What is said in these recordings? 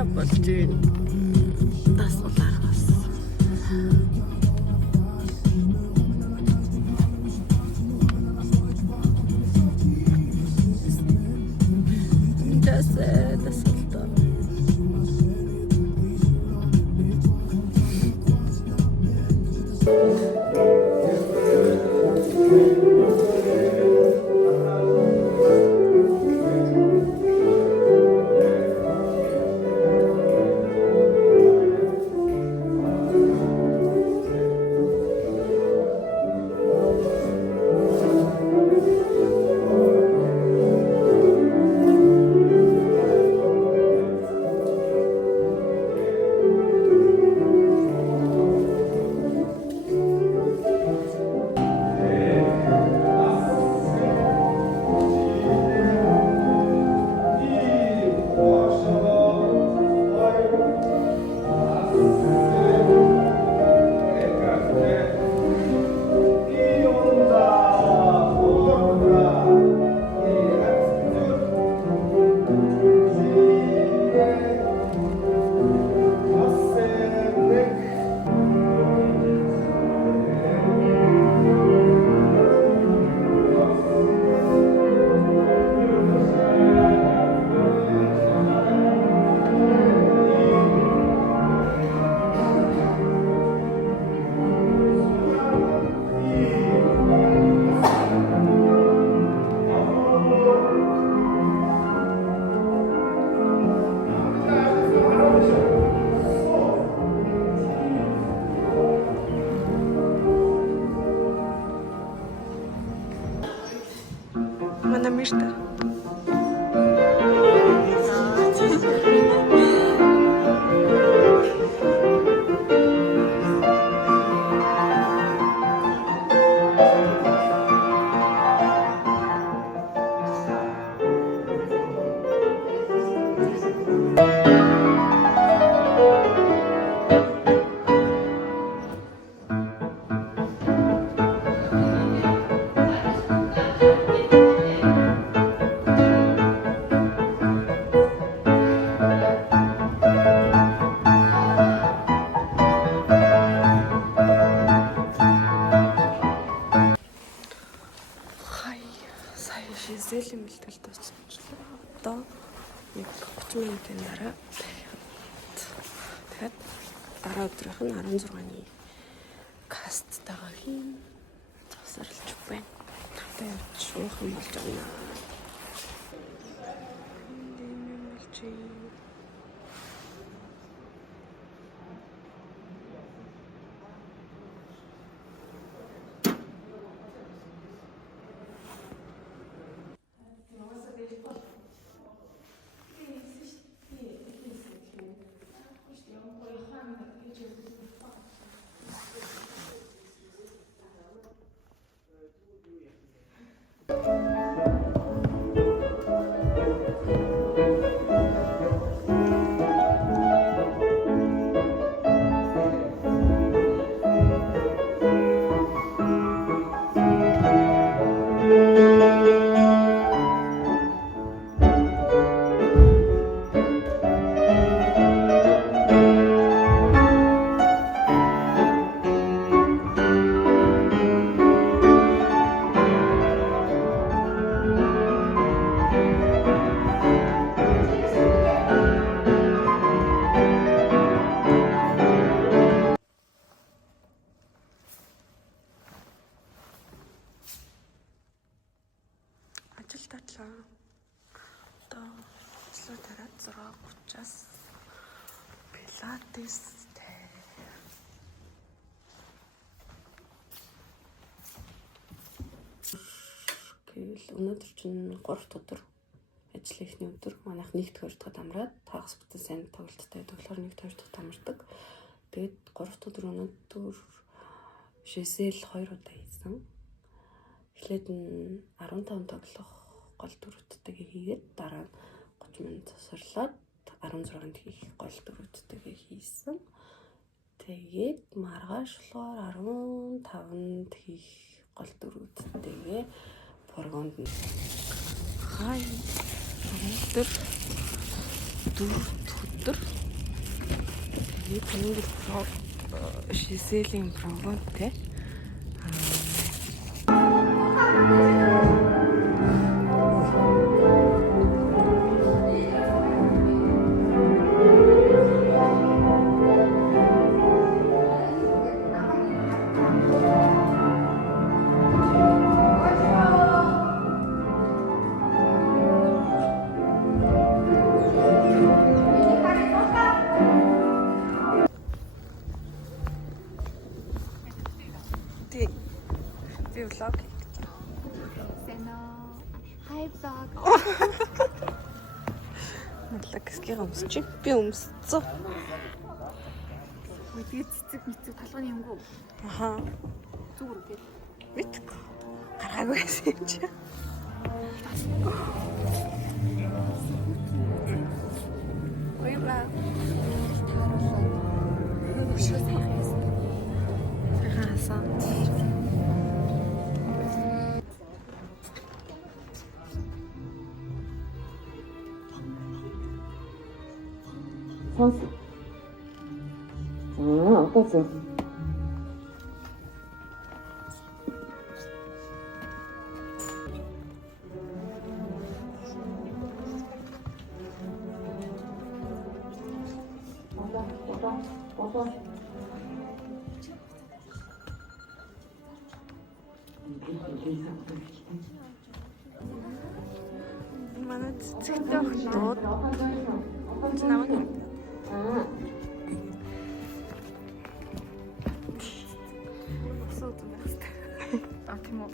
Угаасаа болж байна. Дасгалаар бас. Дасгалтай. Манай мэрт. Жизелийн бэлтгэл дуусчихлаа. Одоо 30 минутын дараа дахиад дараа өдрийнх нь 16-ны касттайгаа хийн завсарлаж байна. Одоо явж уух юм болж байна. Татлаа. Одоо өглөө тараад 6:30-аас пилатестэй. Гэвэл өнөөдөр чинь 3 өдөр ажил ихний өдөр. Манайх 1-р дахь амраад тагс бүтэн сайн тоглолттой болохоор 1-р дахь амардаг. Тэгээд 3 өдөр өнөөдөр Жизель 2 удаа хийсэн. Эхлээд нь 15 тоглох гол дөрөвдтэйгээ хийгээд дараа нь 30 минут засварлаад 16-нд хийх гол дөрөвдтэйгээ хийсэн. Тэгээд маргааш болохоор 15-нд хийх гол дөрөвдтэйгээ прогонд нь хай өнөөдөр 4 өдөр. Тэгээд өнөөдөр Шиселийн Пrovence би влог Хай влог. Надлакские өмсчих. Би өмсцөө. Тэгээд цэцэг мэцэг толгойн юмгүй. Аха. Зүгээр үгээд. Бит. Гараагүй байсан юм чи. Ойба. Өшөөс хахаас. Хаасан. 선수. 어떠세요? Манай цэцэгтэй охтууд намайг Сууд байх хэрэгтэй. А тийм үү.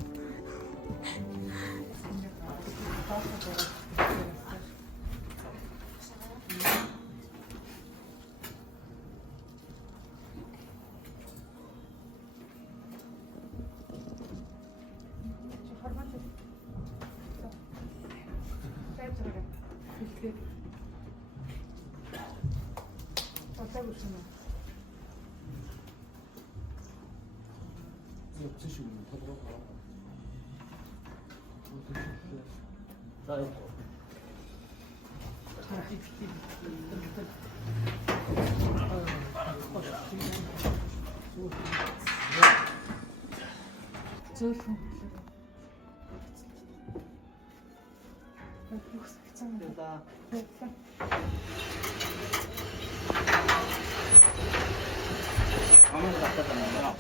아무것도 갖다 놨나?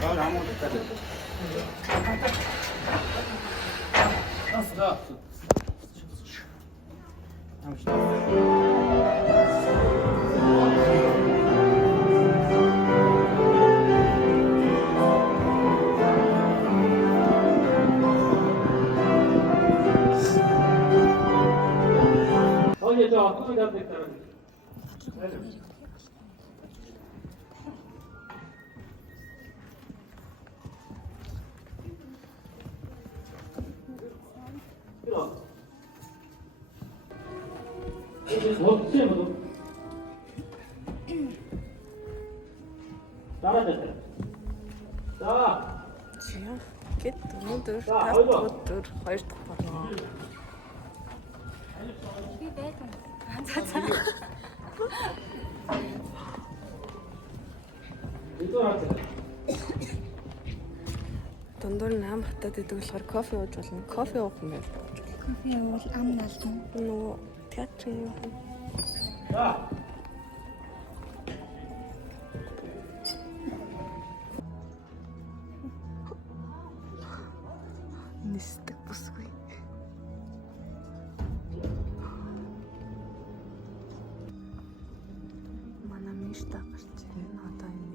난 아무것도 갖다 놨어. 어제 저 앞으로 가도 있잖아. 따라잡자. 자. 지금 гэт өнөөдөр 5 өдөр 2 дахь болно. Би байсан. 이거라도. Дундуур 8 хатад идэг болохоор кофе ууж болно. Кофе уух юм байна. Кофе уул ам нална. Нөгөө театрын юм. 자. Нисдэг бүсгүй. Манай мишта гарч ирнэ одоо энэ.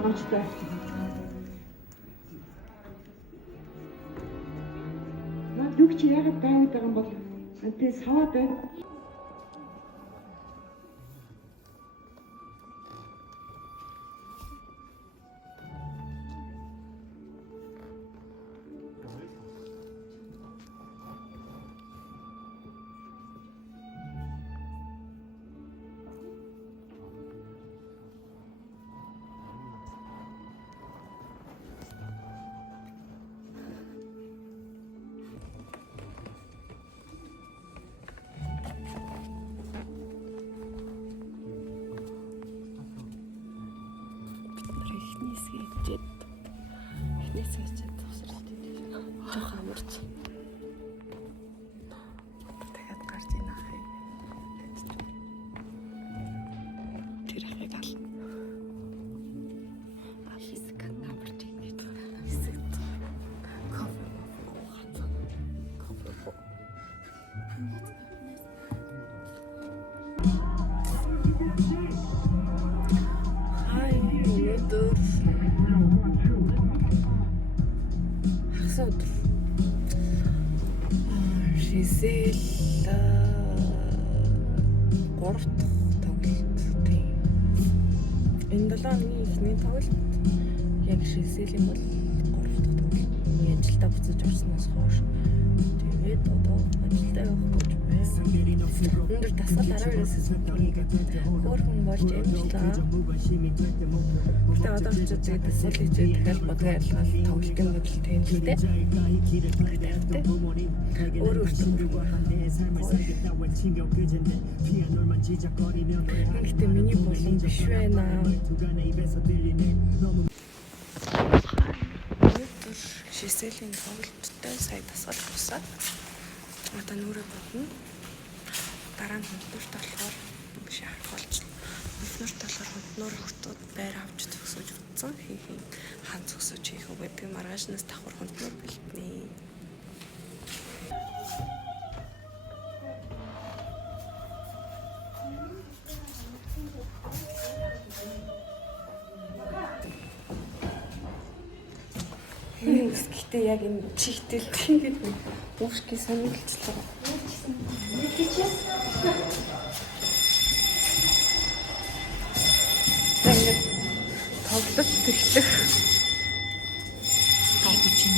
болгоомжтой. Наад юу чи яагаад дайваад байгаа юм бол би саваад байна. Эхнээс хийчихэд тусралт хийдэг. Жохоо амарч. Тэгээд гарч ийн ахыг. Тэр ахыг ал. Хэсэг амарч ингэж. Хэсэг. Кофе. Кофе. Хай, өнөөдөр өдөр Жизел 3 дахь тоглолт тийм. Энэ 7 өдрийн эхний тоглолт яг Жизелийн бол 3 дахь тоглолт. Ажилдаа буцаж орсноос хойш тэгээд одоо ажилдаа явах гэж байсан. Өндөр дасгал 12-оос хөөрхөн болж амжилтаа. Гэтэ одоо ч тэгээд дасгал хийжээ дахиад бодгоо ялгаад тоглолтын бодлоо тэнэлтэй. Өөрөө Гэхдээ миний болон биш байна. Жизелийн тоглолттой сая дасгал авсан. Одоо нүрэ бодно. Дараа нь хөдөлгөөрт болохоор биш харах болж. Хөдөлгөөрт болохоор хөдөлгөөр хурцууд байр авч зөксөж утсан. Хийх хан зөксөж хийх үү гэдэг маргаашнаас давхар хөдөлгөөр бэлтнэ. Гэхдээ яг энэ чихтэл тэгээд уушки сонирхолтой. Тэгээд тоглолт тэглэх. Гайгүй юм.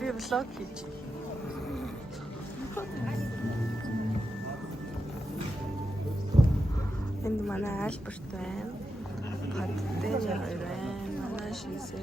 Би влог хийж. Энд манай Альберт байна. Хаттай байна. Манай Жизел.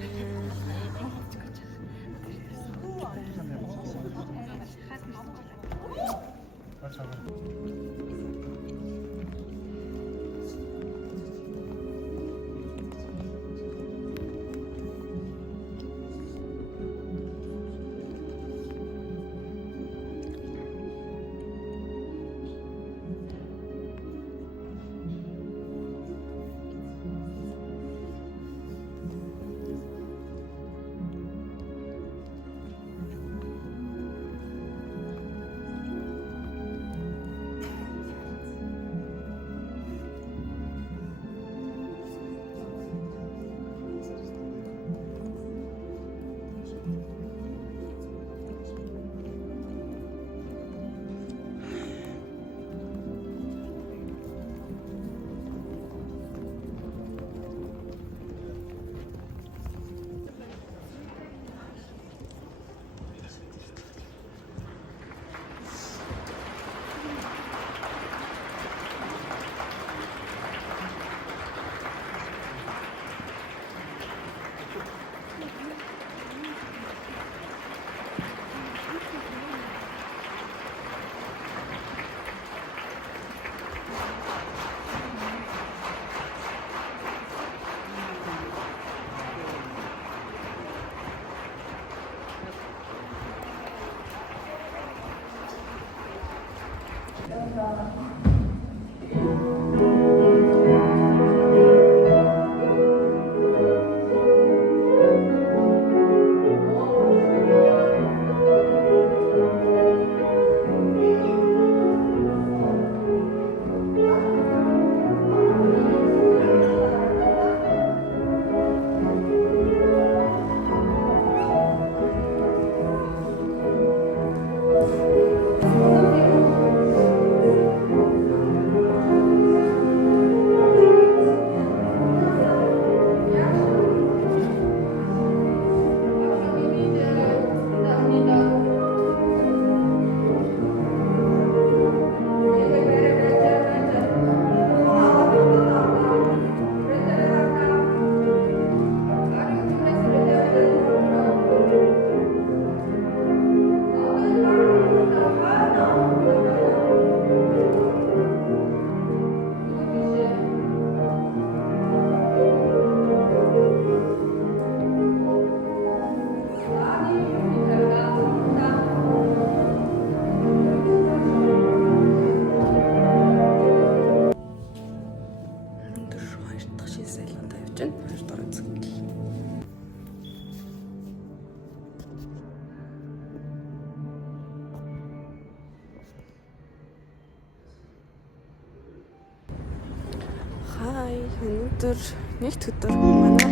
өнөөдөр нэгд өдөр манай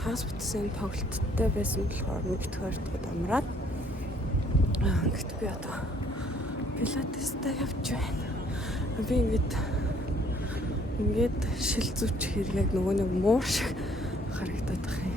хагас бүтсэн тоглолттой байсан болохоор нэгд хоёрдогт амраад ингээд би одоо пилатестай явж байна. Би ингээд шил зүвч хэрэг яг нөгөө нэг муур шиг харагдаад байна.